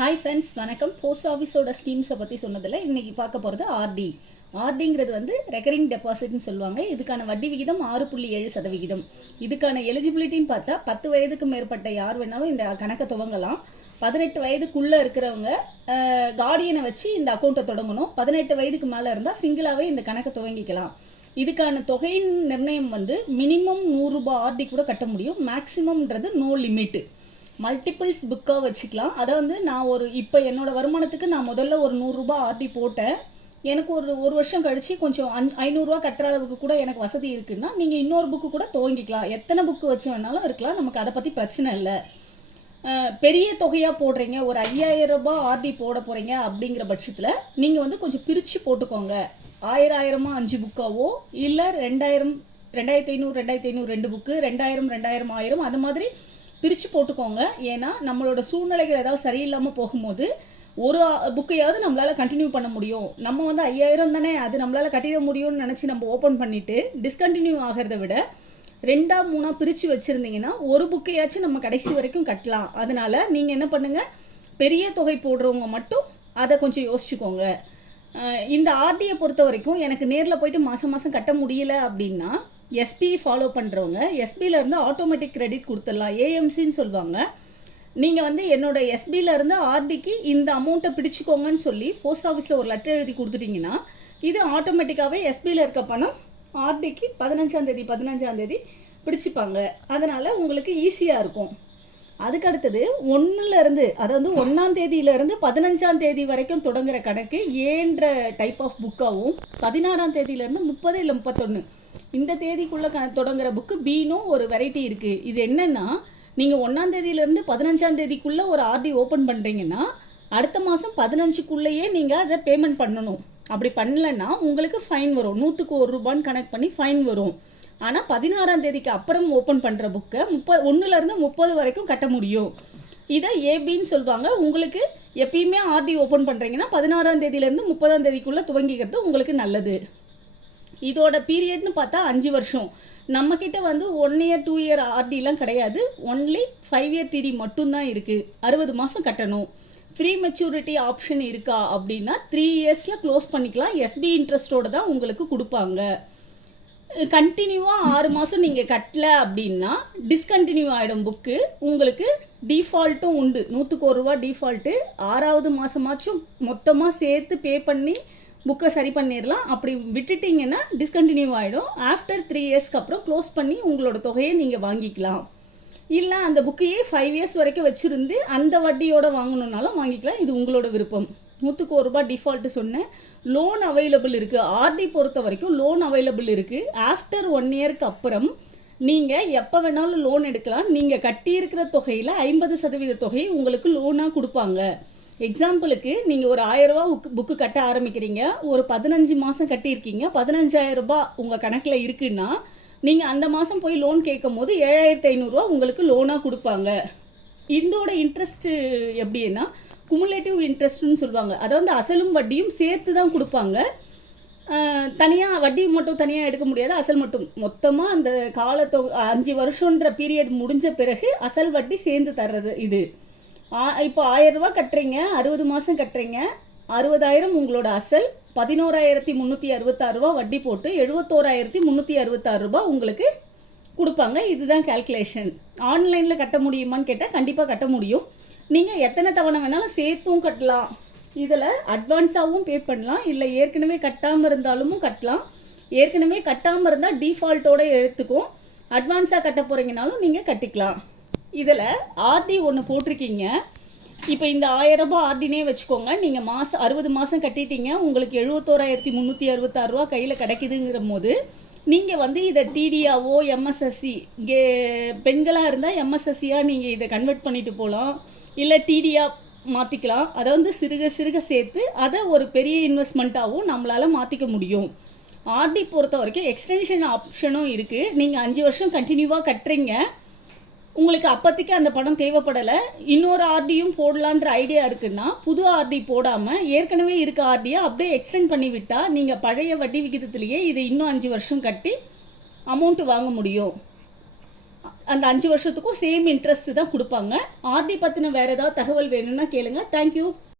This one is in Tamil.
ஹாய் ஃப்ரெண்ட்ஸ், வணக்கம். போஸ்ட் ஆஃபீஸோட ஸ்கீம்ஸை பற்றி சொன்னதில் இன்றைக்கி பார்க்க போகிறது ஆர்டி. ஆர்டிங்கிறது வந்து ரெக்கரிங் டெபாசிட்னு சொல்லுவாங்க. இதுக்கான வட்டி விகிதம் 6.7%. இதுக்கான எலிஜிபிலிட்டின்னு பார்த்தா 10 வயதுக்கு மேற்பட்ட யார் வேணாலும் இந்த கணக்கை துவங்கலாம். 18 வயதுக்குள்ளே இருக்கிறவங்க கார்டியனை வச்சு இந்த அக்கௌண்ட்டை தொடங்கணும். 18 வயதுக்கு மேலே இருந்தால் சிங்கிளாகவே இந்த கணக்கை துவங்கிக்கலாம். இதுக்கான தொகையின் நிர்ணயம் வந்து மினிமம் 100 ரூபாய் ஆர்டி கூட கட்ட முடியும். மேக்ஸிமம்ன்றது நோ லிமிட்டு. மல்டிபிள்ஸ் புக்காக வச்சுக்கலாம். அதை வந்து நான் இப்போ என்னோடய வருமானத்துக்கு நான் முதல்ல ஒரு 100 ரூபாய் ஆர்டி போட்டேன். எனக்கு ஒரு வருஷம் கழித்து கொஞ்சம் 500 ரூபா கட்டுற அளவுக்கு கூட எனக்கு வசதி இருக்குன்னா நீங்கள் இன்னொரு புக்கு கூட துவங்கிக்கலாம். எத்தனை புக்கு வச்சு வேணாலும் இருக்கலாம். நமக்கு அதை பற்றி பிரச்சனை இல்லை. பெரிய தொகையாக போடுறீங்க, ஒரு 5000 ரூபாய் ஆர்டி போட போகிறீங்க அப்படிங்கிற பட்சத்தில் நீங்கள் வந்து கொஞ்சம் பிரித்து போட்டுக்கோங்க. 1000 5 புக்காவோ இல்லை 2000 2500 2 புக்கு 2000 1000 அது மாதிரி பிரித்து போட்டுக்கோங்க. ஏன்னா நம்மளோட சூழ்நிலைகள் ஏதாவது சரியில்லாமல் போகும்போது ஒரு புக்கையாவது நம்மளால் கண்டினியூ பண்ண முடியும். நம்ம வந்து 5000 தானே, அது நம்மளால் கட்டிட முடியும்னு நினச்சி நம்ம ஓப்பன் பண்ணிவிட்டு டிஸ்கண்டினியூ ஆகிறத விட 2 3 பிரித்து வச்சுருந்தீங்கன்னா ஒரு புக்கையாச்சும் நம்ம கடைசி வரைக்கும் கட்டலாம். அதனால் நீங்கள் என்ன பண்ணுங்கள், பெரிய தொகை போடுறவங்க மட்டும் அதை கொஞ்சம் யோசிச்சுக்கோங்க. இந்த ஆர்டியை பொறுத்த வரைக்கும் எனக்கு நேரில் போயிட்டு மாதம் மாதம் கட்ட முடியல அப்படின்னா எஸ்பி ஃபாலோ பண்ணுறவங்க எஸ்பியிலேருந்து ஆட்டோமேட்டிக் கிரெடிட் கொடுத்துடலாம். ஏஎம்சின்னு சொல்லுவாங்க. நீங்கள் வந்து என்னோடய எஸ்பியிலேருந்து ஆர்டிக்கு இந்த அமௌண்ட்டை பிடிச்சிக்கோங்கன்னு சொல்லி போஸ்ட் ஆஃபீஸில் ஒரு லெட்டர் எழுதி கொடுத்துட்டிங்கன்னா இது ஆட்டோமேட்டிக்காகவே எஸ்பியில் இருக்க பணம் ஆர்டிக்கு 15ஆம் தேதி பிடிச்சிப்பாங்க. அதனால் உங்களுக்கு ஈஸியாக இருக்கும். அதுக்கடுத்தது 1லேருந்து, அதாவது 1ஆம் தேதியிலேருந்து 15ஆம் தேதி வரைக்கும் தொடங்குகிற கணக்கு ஏன்ற டைப் ஆஃப் புக்காகவும் 16ஆம் தேதியிலேருந்து 30 இல்லை 31 இந்த தேதிக்குள்ளே தொடங்குகிற புக்கு பீனும் ஒரு வெரைட்டி இருக்குது. இது என்னென்னா, நீங்கள் 1ஆம் தேதியிலேருந்து 15ஆம் தேதிக்குள்ளே ஒரு ஆர்டி ஓப்பன் பண்ணுறீங்கன்னா அடுத்த மாதம் 15க்குள்ளேயே நீங்கள் அதை பேமெண்ட் பண்ணணும். அப்படி பண்ணலைன்னா உங்களுக்கு ஃபைன் வரும். 100க்கு 1 ரூபான்னு கணக்கு பண்ணி ஃபைன் வரும். ஆனால் 16ஆம் தேதிக்கு அப்புறம் ஓப்பன் பண்ணுற புக்கை 1லேருந்து 30 வரைக்கும் கட்ட முடியும். இதை ஏபின்னு சொல்லுவாங்க. உங்களுக்கு எப்பயுமே ஆர்டி ஓப்பன் பண்ணுறீங்கன்னா 16ஆம் தேதியிலேருந்து 30ஆம் தேதிக்குள்ளே துவங்கிக்கிறது உங்களுக்கு நல்லது. இதோட பீரியட்னு பார்த்தா 5 வருஷம். நம்மக்கிட்ட வந்து 1 இயர் 2 இயர் ஆர்டிலாம் கிடையாது. ஒன்லி 5 இயர் டிடி மட்டும்தான் இருக்குது. 60 மாதம் கட்டணும். ஃப்ரீ மெச்சூரிட்டி ஆப்ஷன் இருக்கா அப்படின்னா 3 இயர்ஸில் க்ளோஸ் பண்ணிக்கலாம். எஸ்பி இன்ட்ரெஸ்ட்டோடு தான் உங்களுக்கு கொடுப்பாங்க. கண்டினியூவாக 6 மாதம் நீங்கள் கட்டல அப்படின்னா டிஸ்கண்டினியூ ஆகிடும் புக்கு. உங்களுக்கு டிஃபால்ட்டும் உண்டு. 100க்கு 1 ரூபா டிஃபால்ட்டு. 6வது மாதமாச்சும் மொத்தமாக சேர்த்து பே பண்ணி புக்கை சரி பண்ணிடலாம். அப்படி விட்டுட்டிங்கன்னா டிஸ்கண்டினியூ ஆகிடும். ஆஃப்டர் 3 இயர்ஸ்க்கு அப்புறம் க்ளோஸ் பண்ணி உங்களோட தொகையை நீங்கள் வாங்கிக்கலாம். இல்லை அந்த புக்கையே 5 இயர்ஸ் வரைக்கும் வச்சுருந்து அந்த வட்டியோடு வாங்கணுன்னாலும் வாங்கிக்கலாம். இது உங்களோட விருப்பம். 100க்கு 1 ரூபா டிஃபால்ட்டு சொன்னேன். லோன் அவைலபிள் இருக்குது. ஆர்டி பொறுத்த வரைக்கும் லோன் அவைலபிள் இருக்குது. ஆஃப்டர் 1 இயருக்கு அப்புறம் நீங்கள் எப்போ வேணாலும் லோன் எடுக்கலாம். நீங்கள் கட்டியிருக்கிற தொகையில் 50% தொகை உங்களுக்கு லோனாக கொடுப்பாங்க. எக்ஸாம்பிளுக்கு நீங்கள் ஒரு 1000 ரூபா புக்கு கட்ட ஆரம்பிக்கிறீங்க. ஒரு 15 மாதம் கட்டியிருக்கீங்க. 15000 ரூபாய் உங்கள் கணக்கில் இருக்குன்னா நீங்கள் அந்த மாதம் போய் லோன் கேட்கும் போது 7500 ரூபா உங்களுக்கு லோனாக கொடுப்பாங்க. இதோட இன்ட்ரெஸ்ட்டு எப்படின்னா குமுலேட்டிவ் இன்ட்ரெஸ்ட்னு சொல்லுவாங்க. அதாவது அசலும் வட்டியும் சேர்த்து தான் கொடுப்பாங்க. தனியாக வட்டி மட்டும் தனியாக எடுக்க முடியாது. அசல் மட்டும் மொத்தமாக அந்த 5 வருஷன்ற பீரியட் முடிஞ்ச பிறகு அசல் வட்டி சேர்ந்து தர்றது இது. இப்போ 1000 ரூபா கட்டுறீங்க, 60 மாதம் கட்டுறீங்க. 60000 உங்களோட அசல், 11366 ரூபா வட்டி போட்டு 71366 ரூபா உங்களுக்கு கொடுப்பாங்க. இதுதான் கால்குலேஷன். ஆன்லைனில் கட்ட முடியுமான்னு கேட்டால் கண்டிப்பாக கட்ட முடியும். நீங்கள் எத்தனை தவணை வேணாலும் சேர்த்தும் கட்டலாம். இதில் அட்வான்ஸாகவும் பே பண்ணலாம். இல்லை ஏற்கனவே கட்டாமல் இருந்தாலும் கட்டலாம். ஏற்கனவே கட்டாமல் இருந்தால் டிஃபால்ட்டோடு எடுத்துக்கும். அட்வான்ஸாக கட்ட போகிறீங்கனாலும் நீங்கள் கட்டிக்கலாம். இதில் ஆர்டி ஒன்று போட்டிருக்கீங்க. இப்போ இந்த 1000 ரூபாய் ஆர்டினே வச்சுக்கோங்க. நீங்கள் 60 மாதம் கட்டிட்டீங்க. உங்களுக்கு 71366 ரூபா கையில் கிடைக்குதுங்கிற போது நீங்கள் வந்து இதை டிடியாவோ எம்எஸ்எஸ்சி பெண்களாக இருந்தால் எம்எஸ்எஸ்சியாக நீங்கள் இதை கன்வெர்ட் பண்ணிட்டு போகலாம். இல்லை டிடியாக மாற்றிக்கலாம். அதை வந்து சிறுக சேர்த்து அதை ஒரு பெரிய இன்வெஸ்ட்மெண்ட்டாகவும் நம்மளால் மாற்றிக்க முடியும். ஆர்டி பொறுத்த வரைக்கும் எக்ஸ்டென்ஷன் ஆப்ஷனும் இருக்குது. நீங்கள் 5 வருஷம் கண்டினியூவாக கட்டுறீங்க. உங்களுக்கு அப்போதைக்கு அந்த பணம் தேவைப்படலை, இன்னொரு ஆர்டியும் போடலான்ற ஐடியா இருக்குன்னா புது ஆர்டி போடாமல் ஏற்கனவே இருக்க ஆர்டியை அப்படியே எக்ஸ்டெண்ட் பண்ணி விட்டால் நீங்கள் பழைய வட்டி விகிதத்திலேயே இதை இன்னும் 5 வருஷம் கட்டி அமௌண்ட்டு வாங்க முடியும். அந்த 5 வருஷத்துக்கும் சேம் இன்ட்ரெஸ்ட் தான் கொடுப்பாங்க. ஆர்டி பற்றின வேறு ஏதாவது தகவல் வேணும்னா கேளுங்க. தேங்க்யூ.